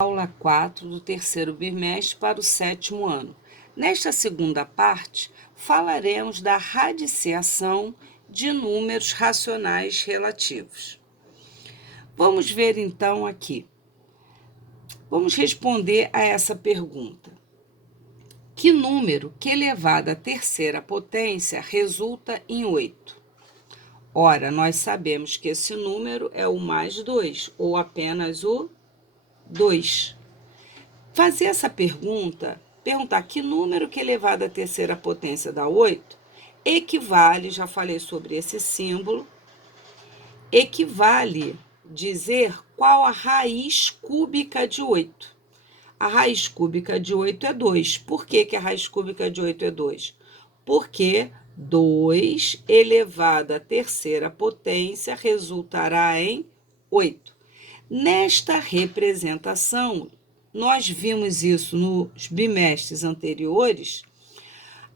Aula 4 do terceiro bimestre para o sétimo ano. Nesta segunda parte, falaremos da radiciação de números racionais relativos. Vamos ver então aqui. Vamos responder a essa pergunta. Que número que elevado à terceira potência resulta em 8? Ora, nós sabemos que esse número é o mais 2, ou apenas o 2. Fazer essa perguntar que número que elevado à terceira potência dá 8, equivale, já falei sobre esse símbolo, equivale dizer qual a raiz cúbica de 8. A raiz cúbica de 8 é 2. Por que a raiz cúbica de 8 é 2? Porque 2 elevado à terceira potência resultará em 8. Nesta representação, nós vimos isso nos bimestres anteriores.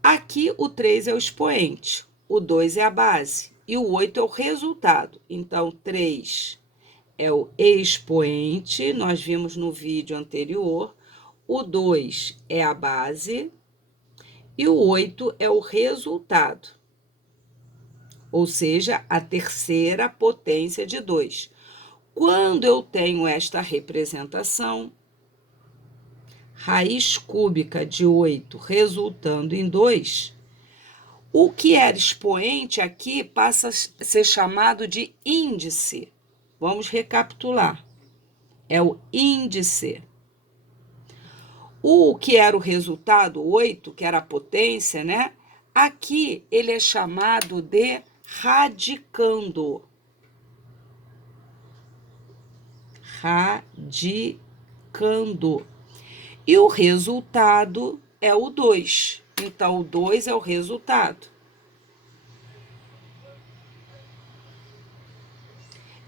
Aqui o 3 é o expoente, o 2 é a base e o 8 é o resultado. Então, 3 é o expoente, nós vimos no vídeo anterior. O 2 é a base e o 8 é o resultado, ou seja, a terceira potência de 2. Quando eu tenho esta representação, raiz cúbica de 8 resultando em 2, o que era expoente aqui passa a ser chamado de índice. Vamos recapitular. É o índice. O que era o resultado, 8, que era a potência, né? Aqui ele é chamado de radicando. Radicando. E o resultado é o 2. Então, o 2 é o resultado.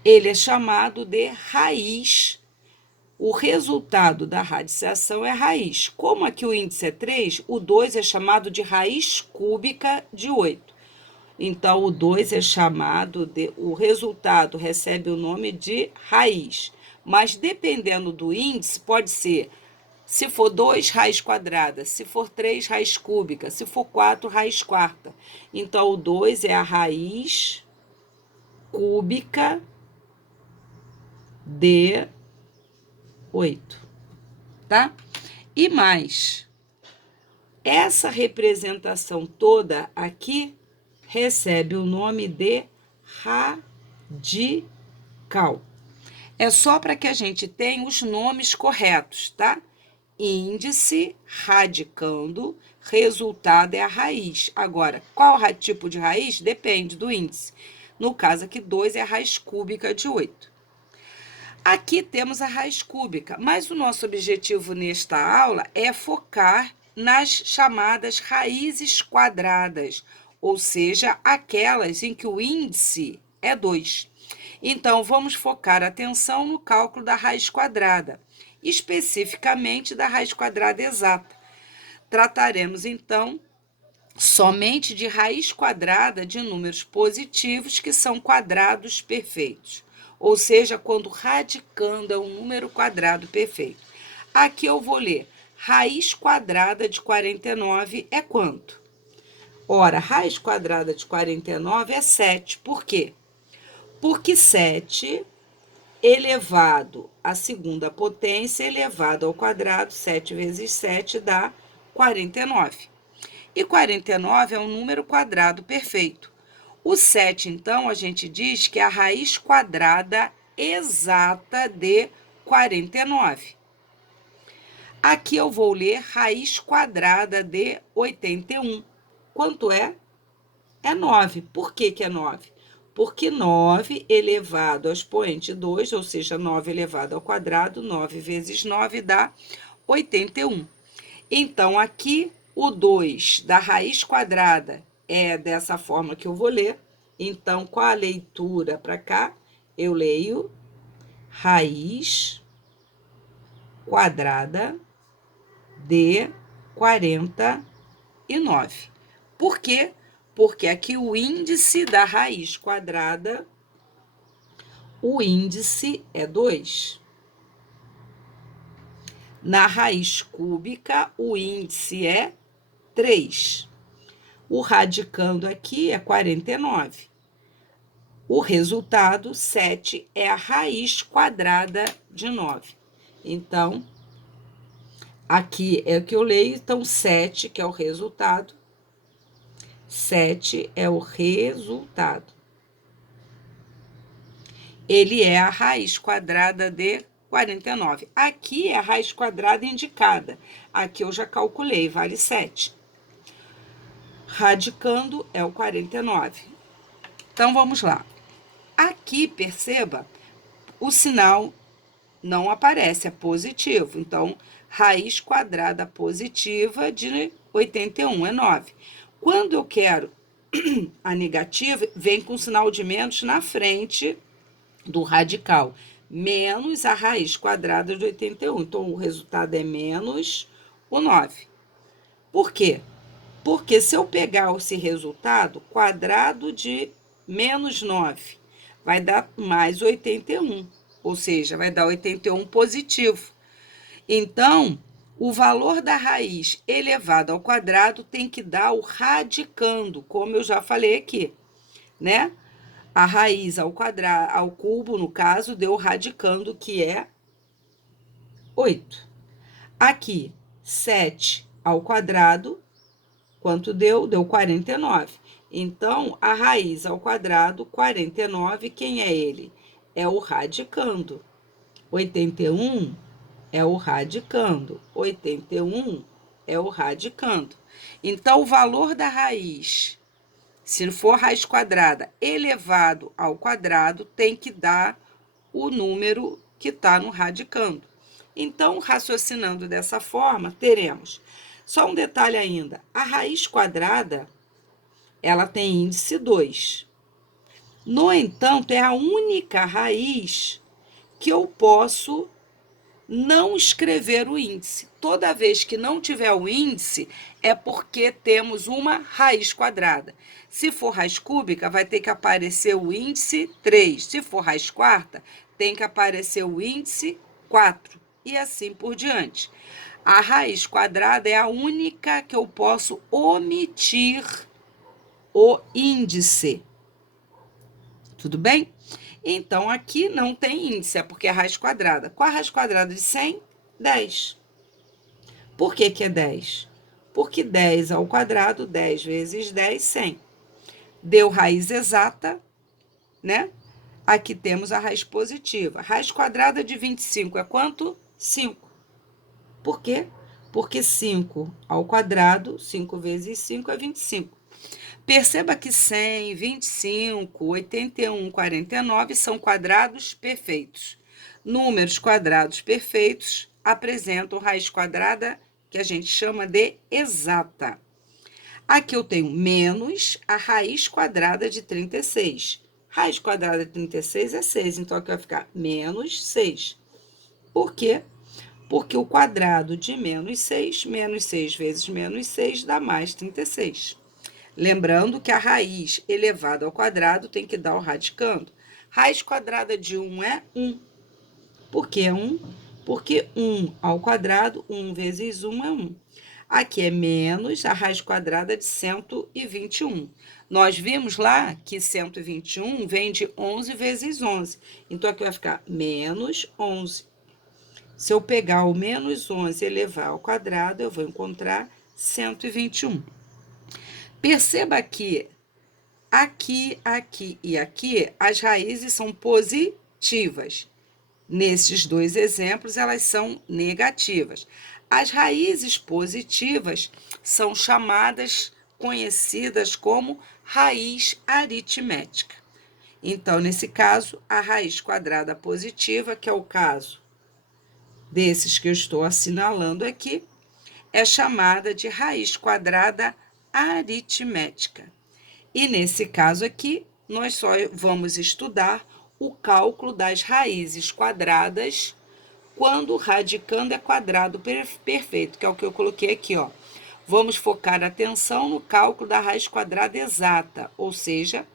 Ele é chamado de raiz. O resultado da radiciação é raiz. Como aqui o índice é 3, o 2 é chamado de raiz cúbica de 8. Então, o 2 é chamado de... O resultado recebe o nome de raiz. Mas, dependendo do índice, pode ser... Se for 2, raiz quadrada. Se for 3, raiz cúbica. Se for 4, raiz quarta. Então, o 2 é a raiz cúbica de 8. Tá? E mais, essa representação toda aqui recebe o nome de radical. É só para que a gente tenha os nomes corretos, tá? Índice, radicando, resultado é a raiz. Agora, qual tipo de raiz? Depende do índice. No caso aqui, 2 é a raiz cúbica de 8. Aqui temos a raiz cúbica, mas o nosso objetivo nesta aula é focar nas chamadas raízes quadradas, ou seja, aquelas em que o índice é 2. Então, vamos focar a atenção no cálculo da raiz quadrada, especificamente da raiz quadrada exata. Trataremos, então, somente de raiz quadrada de números positivos que são quadrados perfeitos, ou seja, quando radicando é um número quadrado perfeito. Aqui eu vou ler, raiz quadrada de 49 é quanto? Ora, raiz quadrada de 49 é 7. Por quê? Porque 7 elevado à segunda potência elevado ao quadrado, 7 vezes 7 dá 49. E 49 é um número quadrado perfeito. O 7, então, a gente diz que é a raiz quadrada exata de 49. Aqui eu vou ler raiz quadrada de 81. Quanto é? É 9. Por que é 9? Porque 9 elevado ao expoente 2, ou seja, 9 elevado ao quadrado, 9 vezes 9 dá 81. Então, aqui, o 2 da raiz quadrada é dessa forma que eu vou ler. Então, qual a leitura para cá? Eu leio raiz quadrada de 49. Por quê? Porque aqui o índice da raiz quadrada, o índice é 2. Na raiz cúbica, o índice é 3. O radicando aqui é 49. O resultado, 7, é a raiz quadrada de 9. Então, aqui é o que eu leio. Então, 7, que é o resultado. 7 é o resultado. Ele é a raiz quadrada de 49. Aqui é a raiz quadrada indicada. Aqui eu já calculei, vale 7. Radicando é o 49. Então, vamos lá. Aqui, perceba, o sinal não aparece, é positivo. Então, raiz quadrada positiva de 81 é 9. Quando eu quero a negativa, vem com sinal de menos na frente do radical, menos a raiz quadrada de 81. Então, o resultado é menos o 9. Por quê? Porque se eu pegar esse resultado, quadrado de menos 9 vai dar mais 81, ou seja, vai dar 81 positivo. Então, o valor da raiz elevado ao quadrado tem que dar o radicando, como eu já falei aqui, né? A raiz ao quadrado, ao cubo, no caso, deu o radicando, que é 8. Aqui, 7 ao quadrado, quanto deu? Deu 49. Então, a raiz ao quadrado, 49, quem é ele? É o radicando. 81 é o radicando. 81 é o radicando. Então, o valor da raiz, se for raiz quadrada elevado ao quadrado, tem que dar o número que está no radicando. Então, raciocinando dessa forma, teremos. Só um detalhe ainda. A raiz quadrada, ela tem índice 2. No entanto, é a única raiz que eu posso não escrever o índice. Toda vez que não tiver o índice, é porque temos uma raiz quadrada. Se for raiz cúbica, vai ter que aparecer o índice 3. Se for raiz quarta, tem que aparecer o índice 4. E assim por diante. A raiz quadrada é a única que eu posso omitir o índice. Tudo bem? Então, aqui não tem índice, é porque é raiz quadrada. Qual a raiz quadrada de 100? 10. Por que que é 10? Porque 10 ao quadrado, 10 vezes 10, 100. Deu raiz exata, né? Aqui temos a raiz positiva. Raiz quadrada de 25 é quanto? 5. Por quê? Porque 5 ao quadrado, 5 vezes 5 é 25. Perceba que 100, 25, 81, 49 são quadrados perfeitos. Números quadrados perfeitos apresentam raiz quadrada que a gente chama de exata. Aqui eu tenho menos a raiz quadrada de 36. Raiz quadrada de 36 é 6, então aqui vai ficar menos 6. Por quê? Porque o quadrado de menos 6 vezes menos 6 dá mais 36. Lembrando que a raiz elevada ao quadrado tem que dar o radicando. Raiz quadrada de 1 é 1. Por que 1? Porque 1 ao quadrado, 1 vezes 1 é 1. Aqui é menos a raiz quadrada de 121. Nós vimos lá que 121 vem de 11 vezes 11. Então, aqui vai ficar menos 11. Se eu pegar o menos 11 e elevar ao quadrado, eu vou encontrar 121. Perceba que aqui, aqui e aqui, as raízes são positivas. Nesses dois exemplos, elas são negativas. As raízes positivas são chamadas, conhecidas como raiz aritmética. Então, nesse caso, a raiz quadrada positiva, que é o caso desses que eu estou assinalando aqui, é chamada de raiz quadrada aritmética. E nesse caso aqui, nós só vamos estudar o cálculo das raízes quadradas quando o radicando é quadrado perfeito, que é o que eu coloquei aqui, ó. Vamos focar a atenção no cálculo da raiz quadrada exata, ou seja,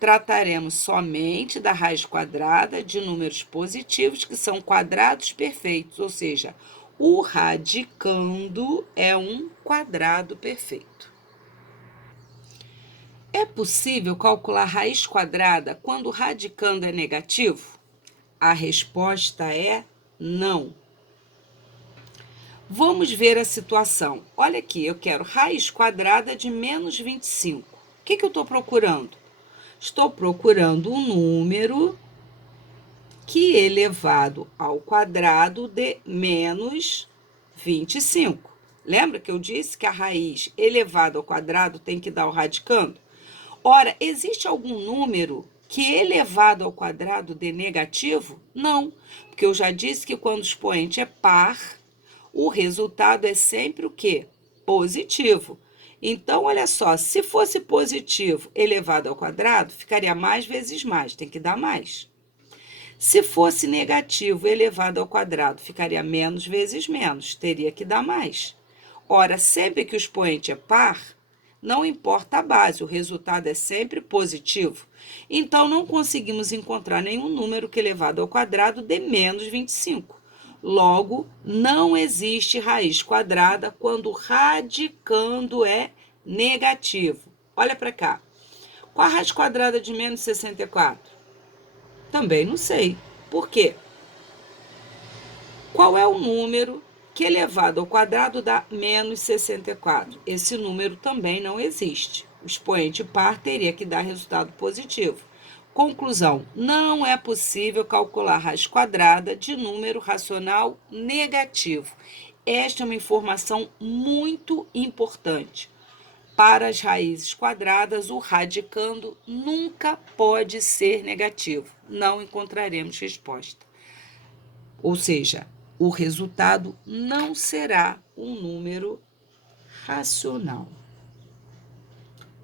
trataremos somente da raiz quadrada de números positivos, que são quadrados perfeitos, ou seja, O radicando é um quadrado perfeito. É possível calcular raiz quadrada quando o radicando é negativo? A resposta é não. Vamos ver a situação. Olha aqui, eu quero raiz quadrada de menos 25. O que eu estou procurando? Estou procurando um número que elevado ao quadrado de menos 25. Lembra que eu disse que a raiz elevada ao quadrado tem que dar o radicando? Ora, existe algum número que elevado ao quadrado dê negativo? Não, porque eu já disse que quando o expoente é par, o resultado é sempre o quê? Positivo. Então, olha só, se fosse positivo elevado ao quadrado, ficaria mais vezes mais, tem que dar mais. Se fosse negativo elevado ao quadrado, ficaria menos vezes menos, teria que dar mais. Ora, sempre que o expoente é par, não importa a base, o resultado é sempre positivo. Então, não conseguimos encontrar nenhum número que elevado ao quadrado dê menos 25. Logo, não existe raiz quadrada quando o radicando é negativo. Olha para cá. Qual a raiz quadrada de menos 64? Também não sei. Por quê? Qual é o número que elevado ao quadrado dá menos 64? Esse número também não existe. O expoente par teria que dar resultado positivo. Conclusão: não é possível calcular raiz quadrada de número racional negativo. Esta é uma informação muito importante. Para as raízes quadradas, o radicando nunca pode ser negativo. Não encontraremos resposta. Ou seja, o resultado não será um número racional.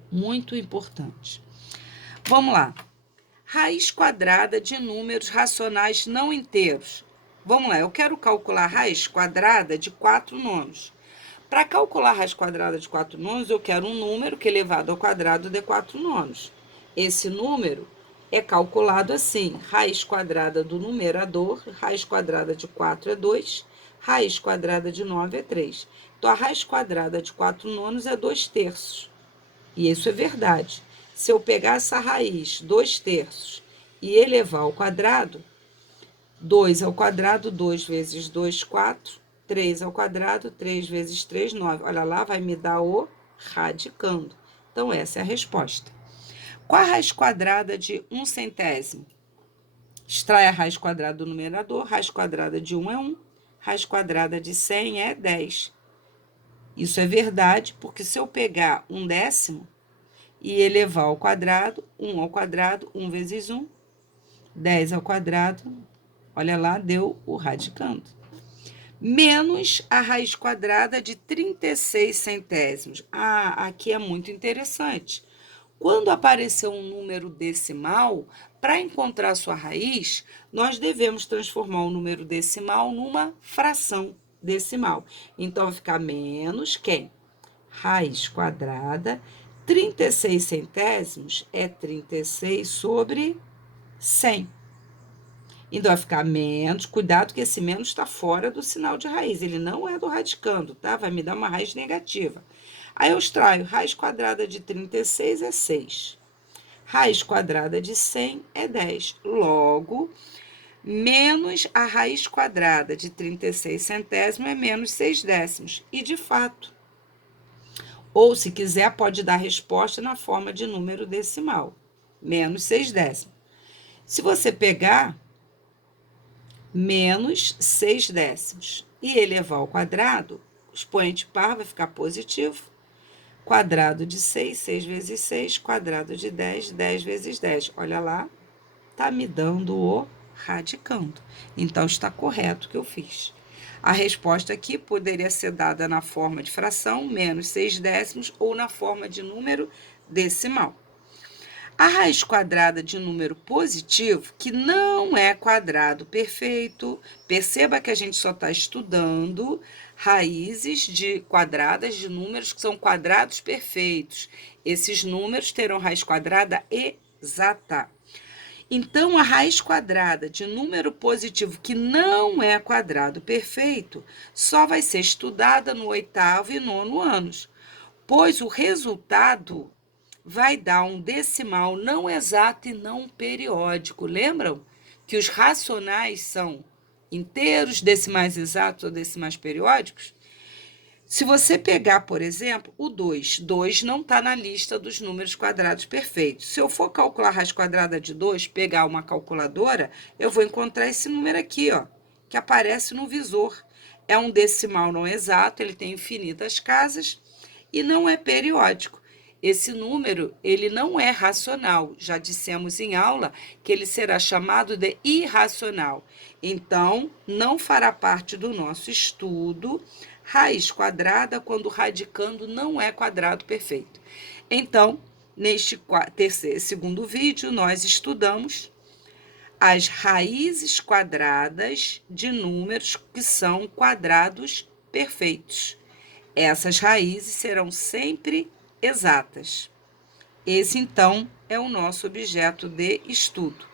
Muito importante. Vamos lá. Raiz quadrada de números racionais não inteiros. Vamos lá, eu quero calcular a raiz quadrada de 4 nonos. Para calcular a raiz quadrada de 4 nonos, eu quero um número que elevado ao quadrado dê 4 nonos. Esse número é calculado assim: raiz quadrada do numerador, raiz quadrada de 4 é 2, raiz quadrada de 9 é 3. Então, a raiz quadrada de 4 nonos é 2 terços. E isso é verdade. Se eu pegar essa raiz, 2 terços, e elevar ao quadrado, 2 ao quadrado, 2 vezes 2, 4. 3 ao quadrado, 3 vezes 3, 9. Olha lá, vai me dar o radicando. Então, essa é a resposta. Qual a raiz quadrada de 1 centésimo? Extrai a raiz quadrada do numerador. Raiz quadrada de 1 é 1. Raiz quadrada de 100 é 10. Isso é verdade, porque se eu pegar 1 décimo e elevar ao quadrado, 1 ao quadrado, 1 vezes 1, 10 ao quadrado, olha lá, deu o radicando. Menos a raiz quadrada de 36 centésimos. Ah, aqui é muito interessante. Quando aparecer um número decimal, para encontrar sua raiz, nós devemos transformar o número decimal numa fração decimal. Então, vai ficar menos quem? Raiz quadrada, 36 centésimos é 36 sobre 100. Então, vai ficar menos. Cuidado que esse menos está fora do sinal de raiz. Ele não é do radicando, tá? Vai me dar uma raiz negativa. Aí eu extraio. Raiz quadrada de 36 é 6. Raiz quadrada de 100 é 10. Logo, menos a raiz quadrada de 36 centésimos é menos 6 décimos. E, de fato, ou, se quiser, pode dar resposta na forma de número decimal. Menos 6 décimos. Se você pegar menos 6 décimos e elevar ao quadrado, o expoente par vai ficar positivo. Quadrado de 6, 6 vezes 6, quadrado de 10, 10 vezes 10. Olha lá, tá me dando o radicando. Então, está correto o que eu fiz. A resposta aqui poderia ser dada na forma de fração, menos 6 décimos, ou na forma de número decimal. A raiz quadrada de número positivo, que não é quadrado perfeito, perceba que a gente só está estudando raízes de quadradas de números que são quadrados perfeitos. Esses números terão raiz quadrada exata. Então, a raiz quadrada de número positivo que não é quadrado perfeito só vai ser estudada no 8º e 9º anos, pois o resultado vai dar um decimal não exato e não periódico. Lembram que os racionais são inteiros, decimais exatos ou decimais periódicos? Se você pegar, por exemplo, o 2 não está na lista dos números quadrados perfeitos. Se eu for calcular a raiz quadrada de 2, pegar uma calculadora, eu vou encontrar esse número aqui, ó, que aparece no visor. É um decimal não exato, ele tem infinitas casas e não é periódico. Esse número, ele não é racional. Já dissemos em aula que ele será chamado de irracional. Então, não fará parte do nosso estudo raiz quadrada quando o radicando não é quadrado perfeito. Então, neste segundo vídeo, nós estudamos as raízes quadradas de números que são quadrados perfeitos. Essas raízes serão sempre exatas. Esse, então, é o nosso objeto de estudo.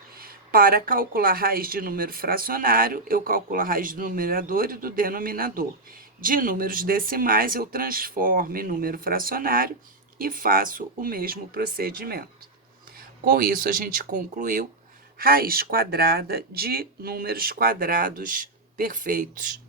Para calcular a raiz de número fracionário, eu calculo a raiz do numerador e do denominador. De números decimais, eu transformo em número fracionário e faço o mesmo procedimento. Com isso, a gente concluiu raiz quadrada de números quadrados perfeitos.